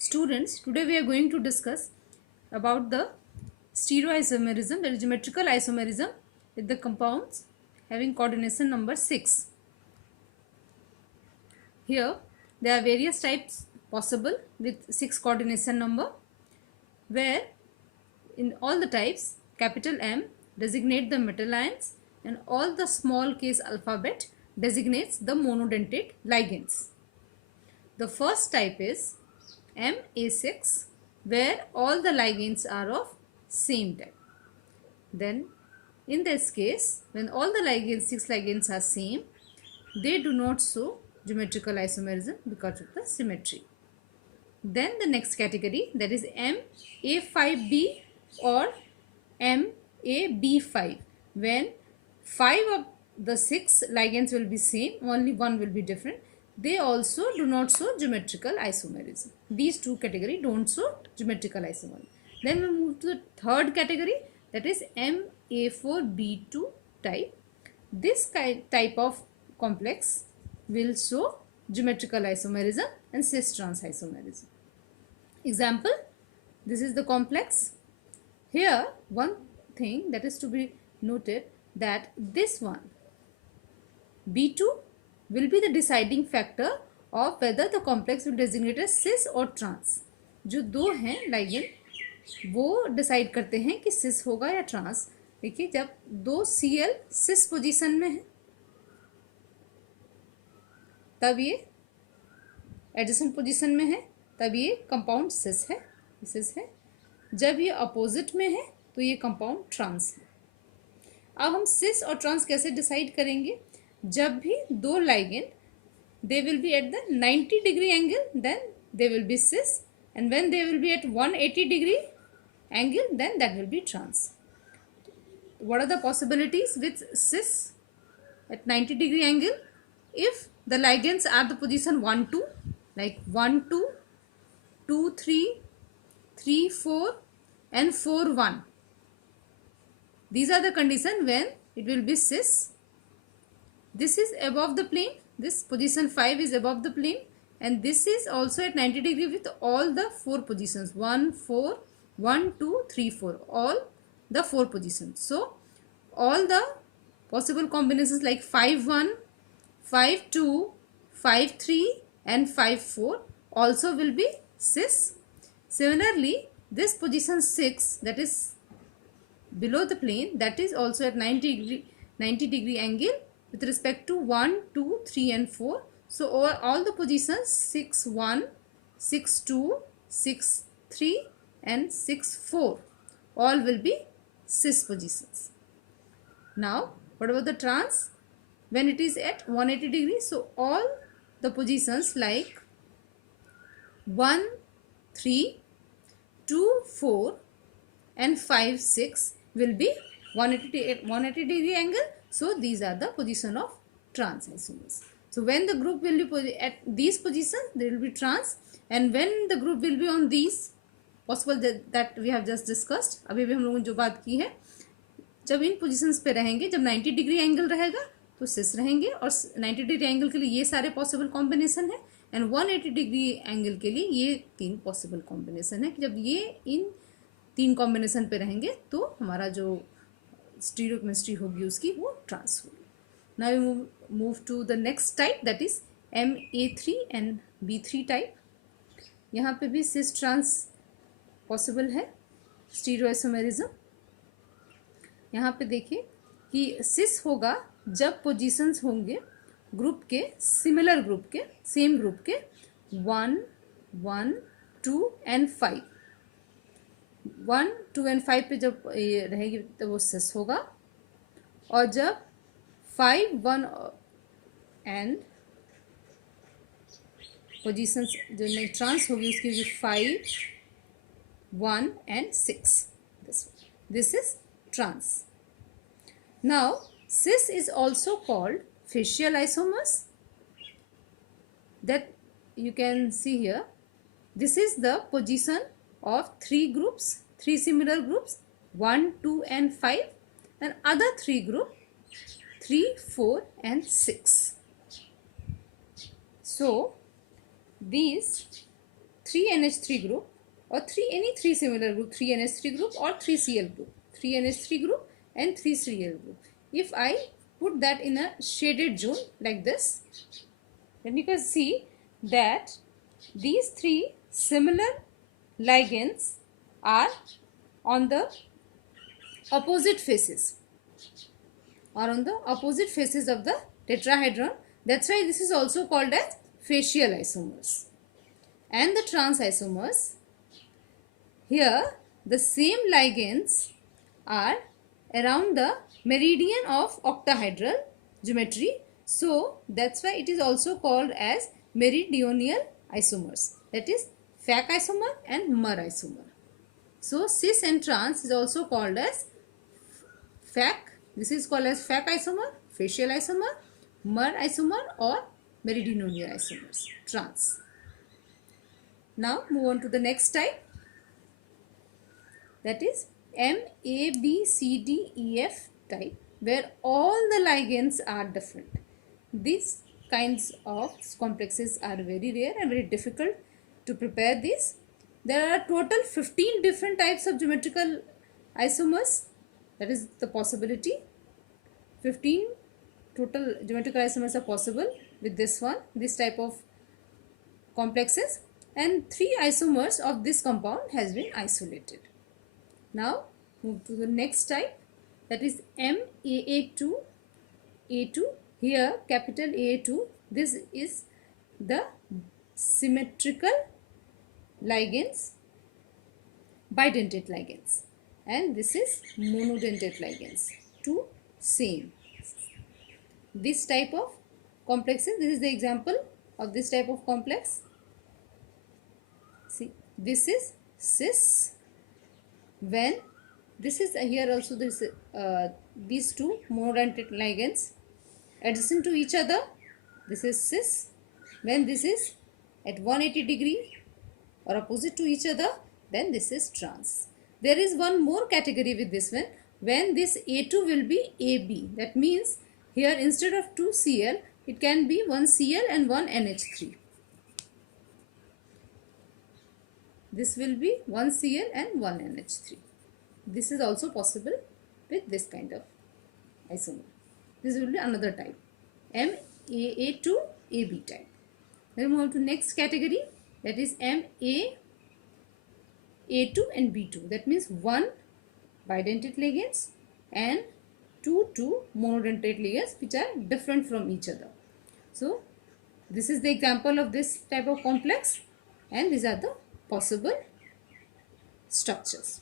Students, today we are going to discuss about the stereoisomerism, that is geometrical isomerism with the compounds having coordination number 6. Here there are various types possible with 6 coordination number, where in all the types capital M designate the metal ions and all the small case alphabet designates the monodentate ligands. The first type is Ma6, where all the ligands are of same type. Then in this case, when all the ligands, 6 ligands are same, they do not show geometrical isomerism because of the symmetry. Then the next category, that is Ma5b or Ma-B5, when 5 of the 6 ligands will be same, only one will be different. They also do not show geometrical isomerism. These two categories don't show geometrical isomerism. Then we move to the third category, that is Ma4b2 type. This type of complex will show geometrical isomerism and cis-trans isomerism. Example, this is the complex. Here one thing that is to be noted, that this one B2 will be the deciding factor of whether the complex will designate as cis or trans. जो दो हैं ligand वो decide करते हैं कि सिस होगा या trans. देखिए, जब दो Cl सिस पोजीशन में है तब ये एडजेसेंट पोजीशन में है, तब ये कंपाउंड सिस है. जब ये अपोजिट में है तो ये कंपाउंड ट्रांस है. अब हम सिस और ट्रांस कैसे डिसाइड करेंगे? जब भी दो ligand they will be at the 90 degree angle, then they will be cis, and when they will be at 180 degree angle, then that will be trans. What are the possibilities with cis at 90 degree angle? If the ligands are the position 1 2, like 1 2, 2 3, 3 4 and 4 1, these are the condition when it will be cis. This is above the plane, this position 5 is above the plane, and this is also at 90 degree with all the 4 positions, 1 4, 1 2 3 4, all the 4 positions. So all the possible combinations like 5 1, 5 2, 5 3 and 5 4 also will be cis. Similarly, this position 6, that is below the plane, that is also at 90 degree angle with respect to 1 2 3 and 4. So all the positions 6 1, 6 2, 6 3 and 6 4 all will be cis positions. Now what about the trans? When it is at 180 degrees, so all the positions like 1 3, 2 4 and 5 6 will be 180 degree angle. So these are the position of trans isomers. So when the group will be at these positions, they will be trans, and when the group will be on these possible that we have just discussed, अभी भी हम लोगों ने जो बात की है, जब इन पोजीशंस पे रहेंगे, जब 90 डिग्री एंगल रहेगा तो सिस रहेंगे, और 90 डिग्री एंगल के लिए ये सारे पॉसिबल कॉम्बिनेशन है, एंड 180 डिग्री एंगल के लिए ये 3 पॉसिबल कॉम्बिनेशन है. कि जब ये इन 3 कॉम्बिनेशन पे रहेंगे तो हमारा जो स्टीरियोकेमिस्ट्री होगी उसकी वो ट्रांस होगी. Now we move to the next type, that is Ma3 and B3 type. यहाँ पे भी सिस ट्रांस पॉसिबल है, स्टीरियोआइसोमेरिज्म. यहाँ पे देखिए कि सिस होगा जब पोजीशंस होंगे ग्रुप के, सिमिलर ग्रुप के, सेम ग्रुप के 1 1 2 एंड 5. 1 2 एंड 5 पे जब ये रहेगी तो वो सिस होगा, और जब 5 1 एंड पोजीशंस जो नहीं ट्रांस होगी उसकी भी 5 1 and 6. This is trans. Now cis is also called facial isomers, that you can see here. This is the position of 3 groups, 3 similar groups, 1 2 and 5, and other 3 group 3 4 and 6. So these 3NH3 group or any three similar group, 3NH3 group or 3Cl group, 3NH3 group and 3Cl group. If I put that in a shaded zone like this, then you can see that these three similar ligands are on the opposite faces, or on the opposite faces of the tetrahedron. That's why this is also called as facial isomers. And the trans isomers, here the same ligands are around the meridian of octahedral geometry. So that's why it is also called as meridional isomers. That is FAC isomer and MER isomer. So cis and trans is also called as FAC. This is called as FAC isomer, facial isomer, MER isomer or meridional isomers, trans. Now move on to the next type, that is MABCDEF type, where all the ligands are different. These kinds of complexes are very rare and very difficult to prepare these. There are total 15 different types of geometrical isomers. That is the possibility. 15 total geometrical isomers are possible with this type of complexes, and 3 isomers of this compound has been isolated. Now move to the next type, that is MAA2A2. Here capital A2, this is the symmetrical ligands, bidentate ligands, and this is monodentate ligands, two same. This type of complexes, this is the example of this type of complex. See, this is cis. When this is here also, this these two monodentate ligands adjacent to each other, this is cis. When this is at 180 degree or opposite to each other, then this is trans. There is one more category with this one, when this A2 will be AB. That means here instead of 2 Cl, it can be 1 Cl and 1 NH3. This will be 1 Cl and 1 NH3. This is also possible with this kind of isomer. This will be another type, MAA2AB type. Then we move to next category, that is MAA2 and B2. That means 1 bidentate ligands and 2 monodentate ligands which are different from each other. So this is the example of this type of complex, and these are the possible structures.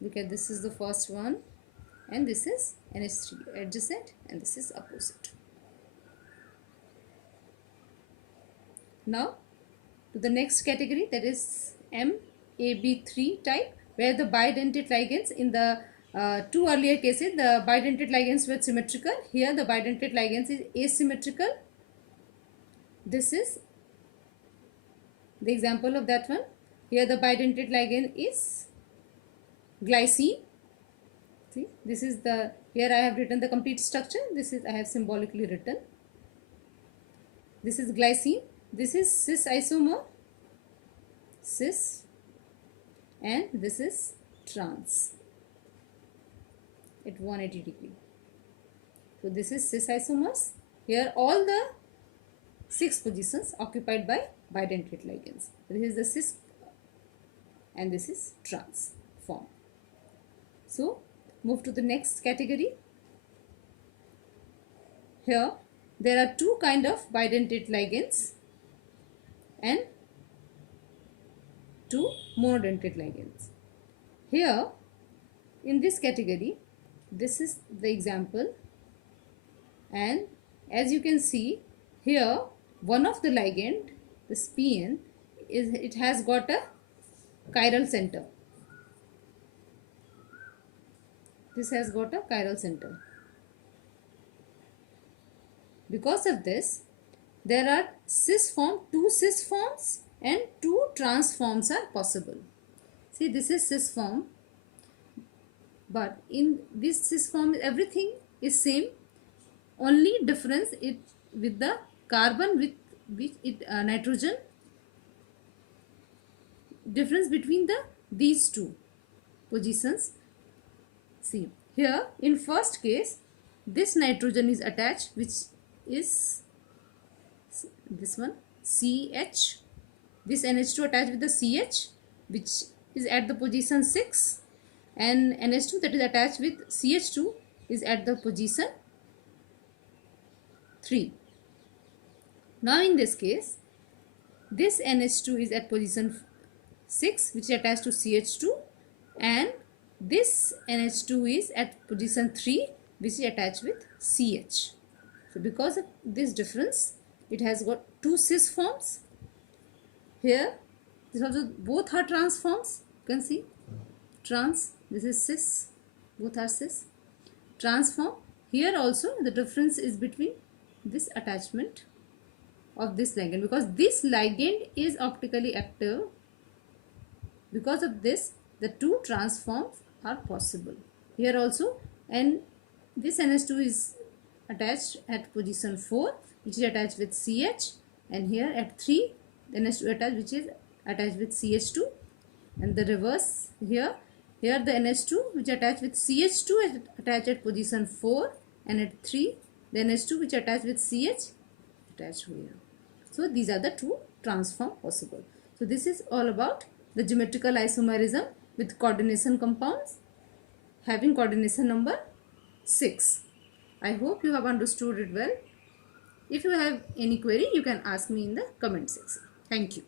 Look at, this is the first one, and this is NH3 adjacent and this is opposite. Now to the next category, that is MAB3 type, where the bidentate ligands, in the two earlier cases the bidentate ligands were symmetrical. Here the bidentate ligands is asymmetrical. This is the example of that one. Here the bidentate ligand is glycine. See, this is the, here I have written the complete structure. This is, I have symbolically written. This is glycine. This is cis isomer, cis, and this is trans at 180 degree. So this is cis isomers. Here all the 6 positions occupied by bidentate ligands. This is the cis and this is trans form. So move to the next category. Here there are 2 kind of bidentate ligands and 2 monodentate ligands. Here in this category, this is the example, and as you can see here, one of the ligand, this PN, it has got a chiral center. This has got a chiral center. Because of this, there are cis form, 2 cis forms and 2 trans forms are possible. See, this is cis form, but in this cis form everything is same. Only difference it with the carbon with which it nitrogen difference between these two positions. See here, in first case this nitrogen is attached, which is this one CH. This NH2 attached with the CH, which is at the position 6, and NH2 that is attached with CH2 is at the position 3. Now in this case, this NH2 is at position 6, which is attached to CH2, and this NH2 is at position 3, which is attached with CH. So because of this difference, it has got two cis forms. Here, this also both are trans forms. You can see trans. This is cis. Both are cis. Trans form. Here also the difference is between this attachment of this ligand, because this ligand is optically active. Because of this, the two trans forms are possible. Here also, and this NH2 is attached at position 4, which is attached with CH, and here at 3 the NH2 attached, which is attached with CH2, and the reverse here. Here the NH2 which attached with CH2 is attached at position 4, and at 3 the NH2 which attached with CH attached here. So these are the two transform possible. So this is all about the geometrical isomerism with coordination compounds having coordination number 6. I hope you have understood it well. If you have any query, you can ask me in the comment section. Thank you.